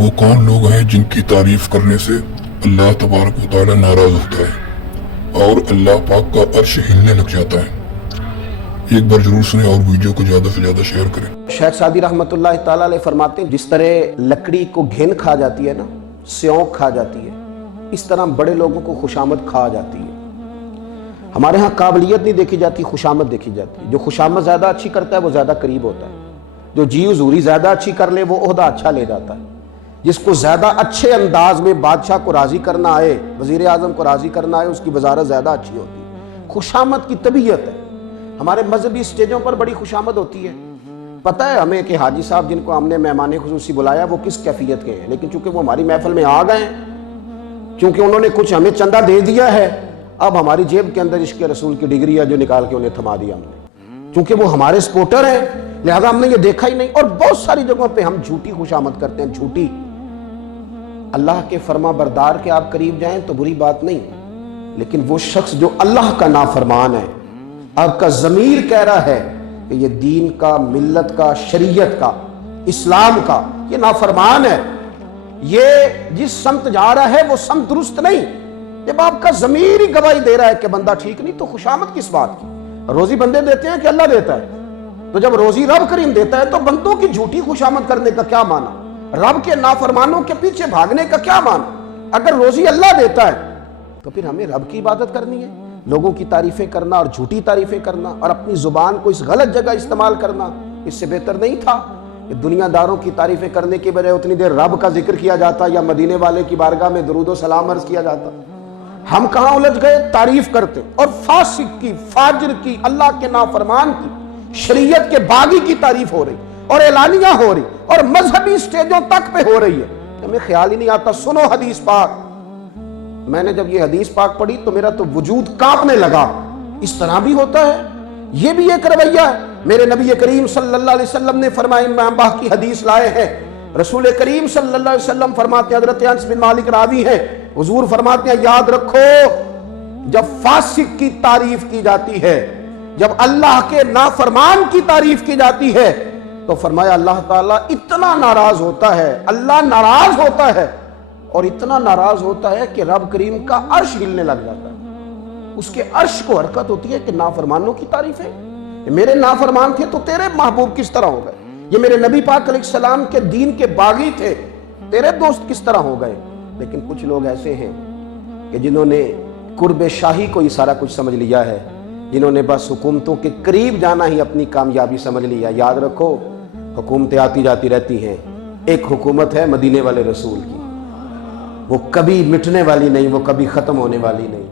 वो कौन लोग हैं जिनकी तारीफ करने से अल्लाह तबारक व तआला नाराज होता है और अल्लाह पाक का अर्श हिलने लग जाता है। एक बार जरूर सुने और वीडियो को ज्यादा से ज्यादा शेयर करें। शेख सादी रहमतुल्लाह ताला अलैह फरमाते हैं, जिस तरह लकड़ी को घेन खा जाती है ना, स्योंक खा जाती है, इस तरह बड़े लोगों को खुशामद खा जाती है। हमारे यहाँ काबिलियत नहीं देखी जाती, खुशामद देखी जाती है। जो खुशामद ज्यादा अच्छी करता है वो ज्यादा करीब होता है। जो जी हुजूरी ज्यादा अच्छी कर ले वो ओहदा अच्छा ले जाता है। जिसको ज्यादा अच्छे अंदाज में बादशाह को राजी करना आए, वजीर आजम को राजी करना आए, उसकी वजारत ज्यादा अच्छी होती है। खुशामद की तबीयत है। हमारे मजहबी स्टेजों पर बड़ी खुशामद होती है। पता है हमें कि हाजी साहब जिनको हमने मेहमान खुसूसी बुलाया वो किस कैफियत के हैं, लेकिन चूंकि वो हमारी महफिल में आ गए, क्योंकि उन्होंने कुछ हमें चंदा दे दिया है, अब हमारी जेब के अंदर इश्क रसूल की डिग्री है जो निकाल के उन्हें थमा दिया हमने। क्योंकि वो हमारे सपोर्टर हैं, लिहाजा हमने ये देखा ही नहीं। और बहुत सारी जगहों पे हम झूठी खुशामद करते हैं, झूठी। अल्लाह के फरमा बरदार के आप करीब जाएं तो बुरी बात नहीं, लेकिन वो शख्स जो अल्लाह का नाफरमान है, आपका ज़मीर कह रहा है कि ये दीन का, मिल्लत का, शरीयत का, इस्लाम का ये नाफरमान है, ये जिस समत जा रहा है वो समत दुरुस्त नहीं, जब आपका ज़मीर ही गवाही दे रहा है कि बंदा ठीक नहीं, तो खुशामद किस बात की? रोजी बंदे देते हैं कि अल्लाह देता है? तो जब रोजी रब करीम देता है तो बंदों की झूठी खुशामद करने का क्या माना? रब के नाफरमानों के पीछे भागने का क्या माना? अगर रोजी अल्लाह देता है तो फिर हमें रब की इबादत करनी है। लोगों की तारीफें करना और झूठी तारीफें करना और अपनी जुबान को इस गलत जगह इस्तेमाल करना, इससे बेहतर नहीं था कि दुनियादारों की तारीफें करने के बजाय उतनी देर रब का जिक्र किया जाता या मदीने वाले की बारगाह में दुरूद व सलाम अर्ज किया जाता। हम कहां उलझ गए? तारीफ करते और फासिक की, फाजिर की, अल्लाह के नाफरमान की, शरीयत के बागी की तारीफ हो रही और एलानिया हो रही और मजहबी स्टेजों तक पे हो रही है। हमें ख्याल ही नहीं आता। सुनो हदीस पाक। मैंने जब ये हदीस पाक पढ़ी तो मेरा तो वजूद कांपने लगा। इस तरह भी होता है, ये भी एक रवैया है। मेरे नबी करीम सल्लल्लाहु अलैहि वसल्लम ने फरमाया, इमाम बाह की हदीस लाए हैं, रसूल करीम सल्लल्लाहु अलैहि वसल्लम फरमाते हैं, हजरत अनस बिन मालिक रावी हैं, हुजूर फरमाते हैं, याद रखो जब फासिक की तारीफ की जाती है, जब अल्लाह के नाफरमान की तारीफ की जाती है, तो फरमाया अल्लाह ताला इतना नाराज होता है, अल्लाह नाराज होता है और इतना नाराज होता है कि रब करीम का अर्श हिलने लग जाता है। उसके अर्श को हरकत होती है कि नाफरमानों की तारीफ है। मेरे नाफरमान थे तो तेरे महबूब किस तरह हो गए? ये मेरे नबी पाक अलैहिस्सलाम के दीन के बागी थे, तेरे दोस्त किस तरह हो गए? लेकिन कुछ लोग ऐसे हैं कि जिन्होंने कुर्बे शाही को ही सारा कुछ समझ लिया है, जिन्होंने बस हुकूमतों के करीब जाना ही अपनी कामयाबी समझ लिया। याद रखो, हुकूमतें आती जाती रहती हैं, एक हुकूमत है मदीने वाले रसूल की, वो कभी मिटने वाली नहीं, वो कभी खत्म होने वाली नहीं।